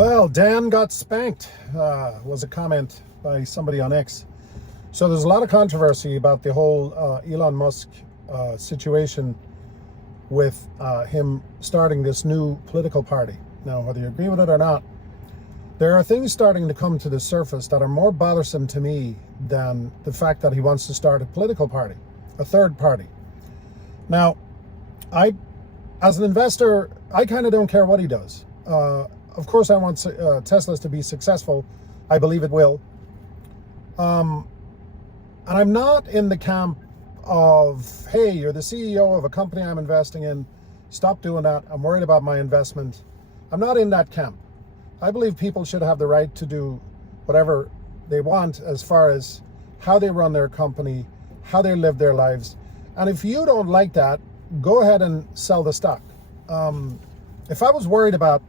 Well, Dan got spanked, was a comment by somebody on X. So there's a lot of controversy about the whole Elon Musk situation with him starting this new political party. Now, whether you agree with it or not, there are things starting to come to the surface that are more bothersome to me than the fact that he wants to start a political party, a third party. Now, as an investor, I kind of don't care what he does. Of course, I want Teslas to be successful. I believe it will. And I'm not in the camp of, hey, you're the CEO of a company I'm investing in. Stop doing that. I'm worried about my investment. I'm not in that camp. I believe people should have the right to do whatever they want as far as how they run their company, how they live their lives. And if you don't like that, go ahead and sell the stock. If I was worried about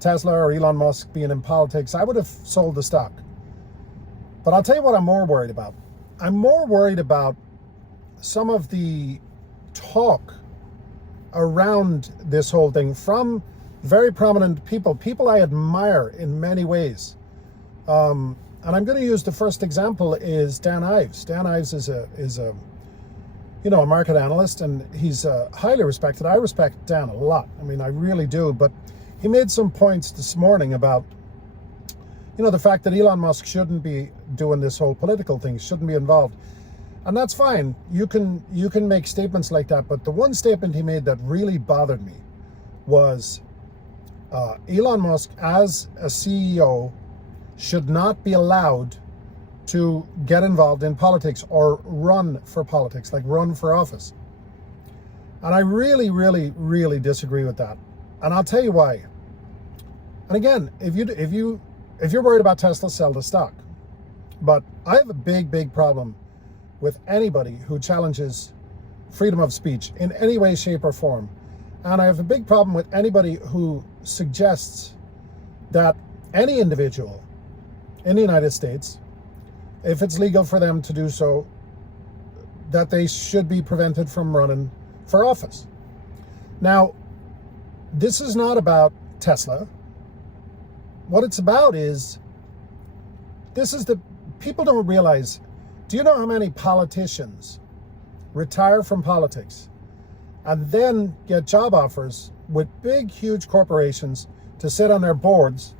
Tesla or Elon Musk being in politics, I would have sold the stock. But I'll tell you what I'm more worried about. I'm more worried about some of the talk around this whole thing from very prominent people I admire in many ways. And I'm going to use the first example is Dan Ives. Dan Ives is a market analyst, and he's highly respected. I respect Dan a lot. I mean, I really do. But he made some points this morning about, the fact that Elon Musk shouldn't be doing this whole political thing, shouldn't be involved. And that's fine. You can make statements like that. But the one statement he made that really bothered me was Elon Musk, as a CEO, should not be allowed to get involved in politics or run for politics, like run for office. And I really, really, really disagree with that. And I'll tell you why. And again, if you're worried about Tesla, sell the stock. But I have a big, big problem with anybody who challenges freedom of speech in any way, shape, or form. And I have a big problem with anybody who suggests that any individual in the United States, if it's legal for them to do so, that they should be prevented from running for office. Now, this is not about Tesla. What it's about is, people don't realize, do you know how many politicians retire from politics and then get job offers with big, huge corporations to sit on their boards?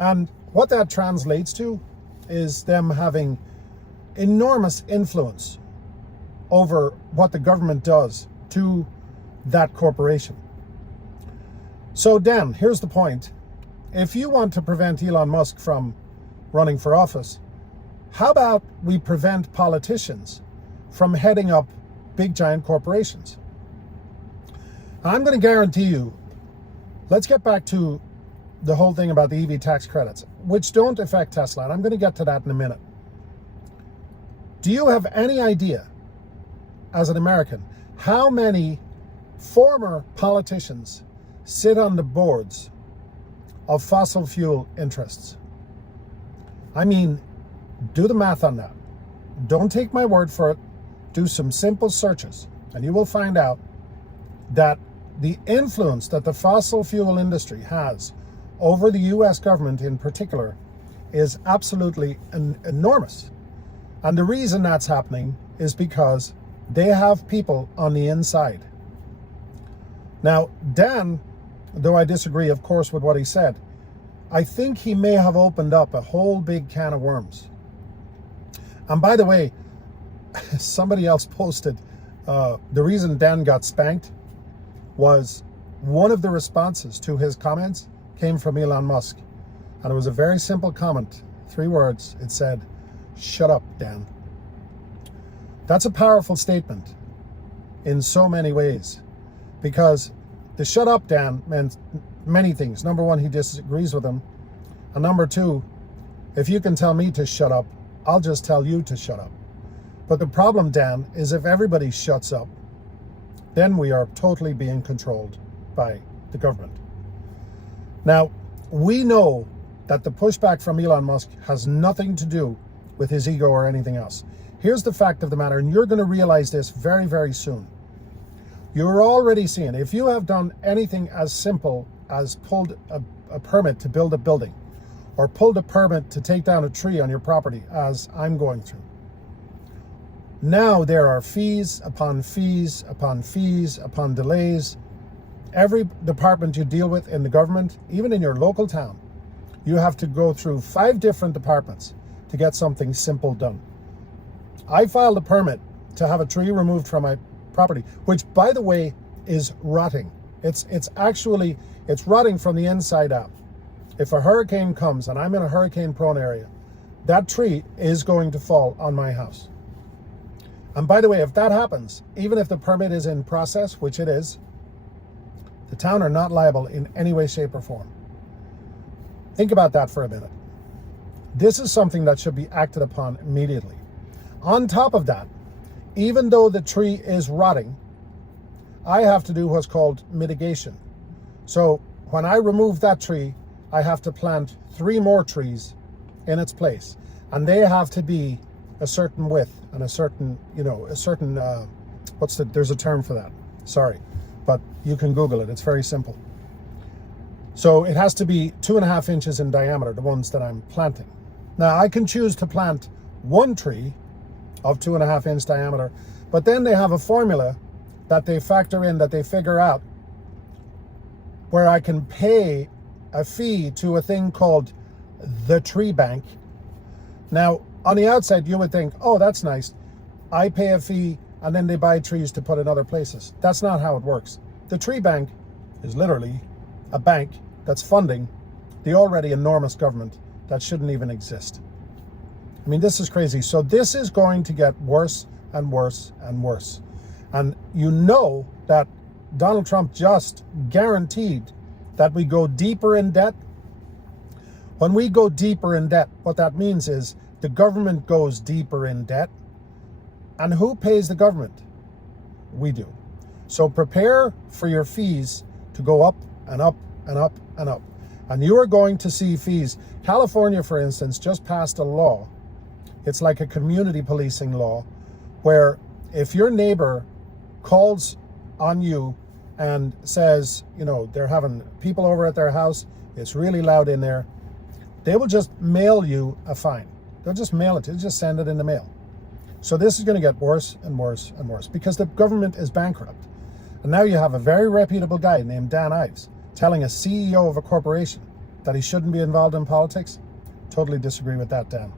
And what that translates to is them having enormous influence over what the government does to that corporation. So Dan, here's the point. If you want to prevent Elon Musk from running for office, how about we prevent politicians from heading up big giant corporations? I'm going to guarantee you, let's get back to the whole thing about the EV tax credits, which don't affect Tesla, and I'm going to get to that in a minute. Do you have any idea, as an American, how many former politicians sit on the boards of fossil fuel interests? I mean, do the math on that. Don't take my word for it. Do some simple searches, and you will find out that the influence that the fossil fuel industry has over the US government in particular is absolutely enormous. And the reason that's happening is because they have people on the inside. Now, Dan, though I disagree, of course, with what he said, I think he may have opened up a whole big can of worms. And by the way, somebody else posted, the reason Dan got spanked was one of the responses to his comments came from Elon Musk. And it was a very simple comment, 3 words. It said, "Shut up, Dan." That's a powerful statement in so many ways, because the "shut up, Dan" meant many things. Number one, he disagrees with him. And number two, if you can tell me to shut up, I'll just tell you to shut up. But the problem, Dan, is if everybody shuts up, then we are totally being controlled by the government. Now, we know that the pushback from Elon Musk has nothing to do with his ego or anything else. Here's the fact of the matter, and you're going to realize this very, very soon. You're already seeing, if you have done anything as simple as pulled a permit to build a building, or pulled a permit to take down a tree on your property, as I'm going through. Now there are fees upon fees upon fees upon delays. Every department you deal with in the government, even in your local town, you have to go through 5 different departments to get something simple done. I filed a permit to have a tree removed from my property, which, by the way, is rotting. It's rotting from the inside out. If a hurricane comes and I'm in a hurricane-prone area, that tree is going to fall on my house. And by the way, if that happens, even if the permit is in process, which it is, the town are not liable in any way, shape, or form. Think about that for a minute. This is something that should be acted upon immediately. On top of that, even though the tree is rotting, I have to do what's called mitigation. So when I remove that tree, I have to plant 3 more trees in its place. And they have to be a certain width and a certain, there's a term for that. Sorry, but you can Google it. It's very simple. So it has to be 2.5 inches in diameter, the ones that I'm planting. Now I can choose to plant 1 tree of 2.5 inch diameter, but then they have a formula that they factor in, that they figure out, where I can pay a fee to a thing called the tree bank. Now, on the outside, you would think, oh, that's nice. I pay a fee and then they buy trees to put in other places. That's not how it works. The tree bank is literally a bank that's funding the already enormous government that shouldn't even exist. I mean, this is crazy. So this is going to get worse and worse and worse. And you know that Donald Trump just guaranteed that we go deeper in debt. When we go deeper in debt, what that means is the government goes deeper in debt. And who pays the government? We do. So prepare for your fees to go up and up and up and up. And you are going to see fees. California, for instance, just passed a law. It's like a community policing law, where if your neighbor calls on you and says, they're having people over at their house, it's really loud in there, they will just mail you a fine. They'll just mail it. They'll just send it in the mail. So this is going to get worse and worse and worse because the government is bankrupt. And now you have a very reputable guy named Dan Ives telling a CEO of a corporation that he shouldn't be involved in politics. Totally disagree with that, Dan.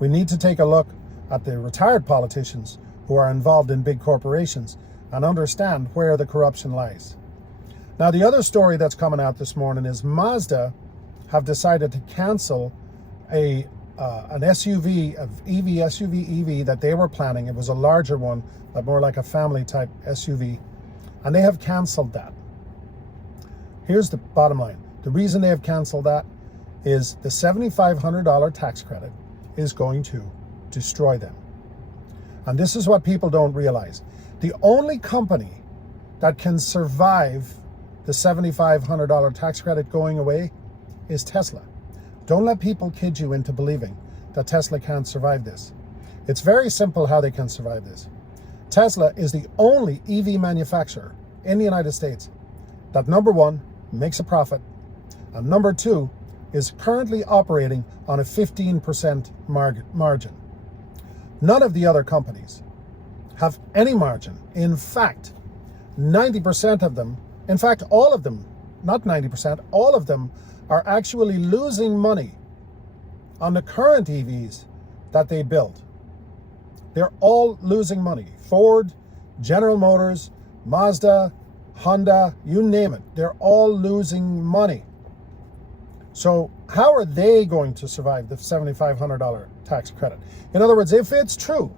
We need to take a look at the retired politicians who are involved in big corporations and understand where the corruption lies. Now, the other story that's coming out this morning is Mazda have decided to cancel an SUV, EV that they were planning. It was a larger one, but more like a family type SUV. And they have canceled that. Here's the bottom line. The reason they have canceled that is the $7,500 tax credit is going to destroy them. And this is what people don't realize. The only company that can survive the $7,500 tax credit going away is Tesla. Don't let people kid you into believing that Tesla can't survive this. It's very simple how they can survive this. Tesla is the only EV manufacturer in the United States that, number one, makes a profit, and number two, is currently operating on a 15% margin. None of the other companies have any margin. In fact, 90% of them, in fact, all of them, not 90%, all of them are actually losing money on the current EVs that they build. They're all losing money. Ford, General Motors, Mazda, Honda, you name it. They're all losing money. So how are they going to survive the $7,500 tax credit? In other words, if it's true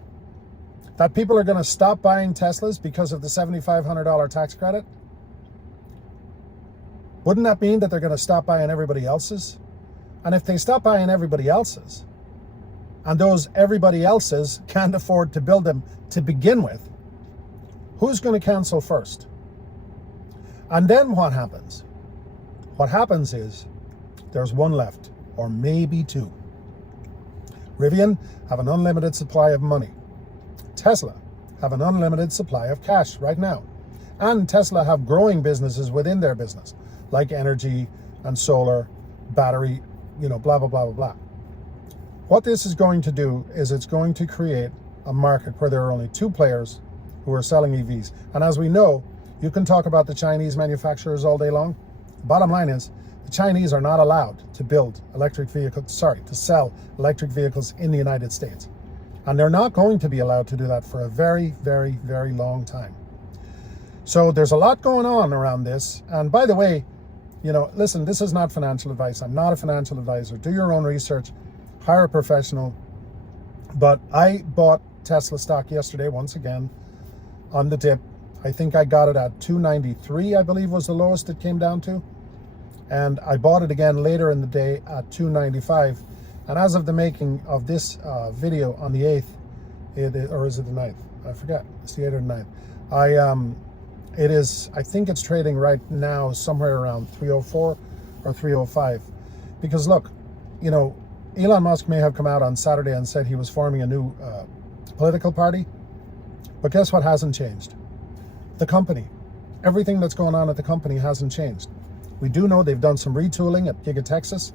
that people are going to stop buying Teslas because of the $7,500 tax credit, wouldn't that mean that they're going to stop buying everybody else's? And if they stop buying everybody else's, and those everybody else's can't afford to build them to begin with, who's going to cancel first? And then what happens? What happens is there's one left, or maybe two. Rivian have an unlimited supply of money. Tesla have an unlimited supply of cash right now. And Tesla have growing businesses within their business, like energy and solar, battery, blah, blah, blah, blah, blah. What this is going to do is it's going to create a market where there are only two players who are selling EVs. And as we know, you can talk about the Chinese manufacturers all day long. Bottom line is, the Chinese are not allowed to to sell electric vehicles in the United States. And they're not going to be allowed to do that for a very, very, very long time. So there's a lot going on around this. And by the way, listen, this is not financial advice. I'm not a financial advisor. Do your own research, hire a professional. But I bought Tesla stock yesterday, once again, on the dip. I think I got it at 293, I believe was the lowest it came down to. And I bought it again later in the day at 295. And as of the making of this video on the 8th, or is it the 9th? I forget. It's the 8th or the 9th. I think it's trading right now somewhere around 304 or 305. Because look, Elon Musk may have come out on Saturday and said he was forming a new political party. But guess what hasn't changed? The company. Everything that's going on at the company hasn't changed. We do know they've done some retooling at Giga Texas.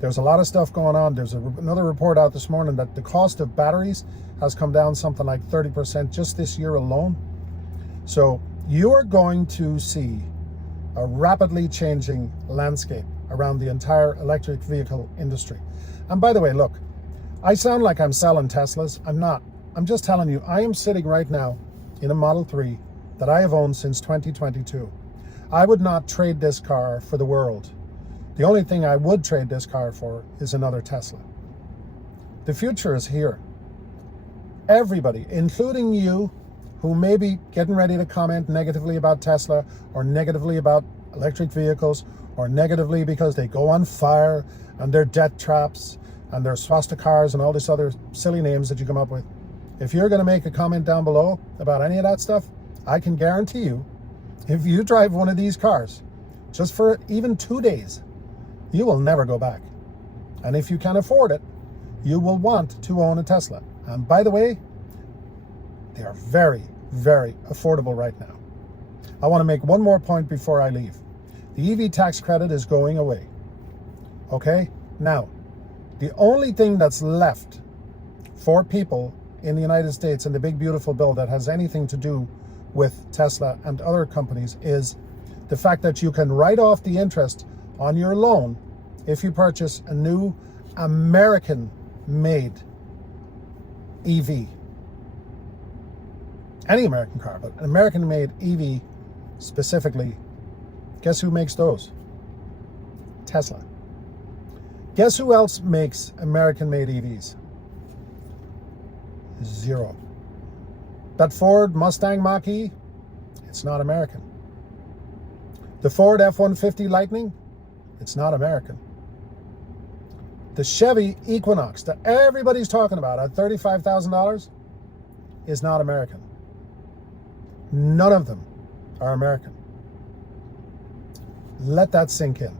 There's a lot of stuff going on. There's another report out this morning that the cost of batteries has come down something like 30% just this year alone. So you're going to see a rapidly changing landscape around the entire electric vehicle industry. And by the way, look, I sound like I'm selling Teslas. I'm not. I'm just telling you, I am sitting right now in a Model 3 that I have owned since 2022. I would not trade this car for the world. The only thing I would trade this car for is another Tesla. The future is here. Everybody, including you, who may be getting ready to comment negatively about Tesla or negatively about electric vehicles or negatively because they go on fire and they're death traps and they're swastikars and all this other silly names that you come up with. If you're going to make a comment down below about any of that stuff, I can guarantee you, if you drive one of these cars just for even 2 days, you will never go back. And if you can afford it, you will want to own a Tesla. And by the way, they are very, very affordable right now. I want to make one more point before I leave. The EV tax credit is going away. Okay? Now, the only thing that's left for people in the United States in the big beautiful bill that has anything to do with Tesla and other companies is the fact that you can write off the interest on your loan if you purchase a new American-made EV. Any American car, but an American-made EV specifically. Guess who makes those? Tesla. Guess who else makes American-made EVs? Zero. That Ford Mustang Mach-E, it's not American. The Ford F-150 Lightning, it's not American. The Chevy Equinox that everybody's talking about at $35,000 is not American. None of them are American. Let that sink in.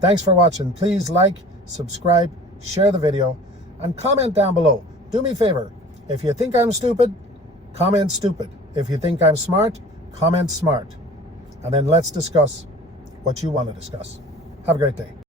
Thanks for watching. Please like, subscribe, share the video, and comment down below. Do me a favor. If you think I'm stupid, comment stupid. If you think I'm smart, comment smart. And then let's discuss what you want to discuss. Have a great day.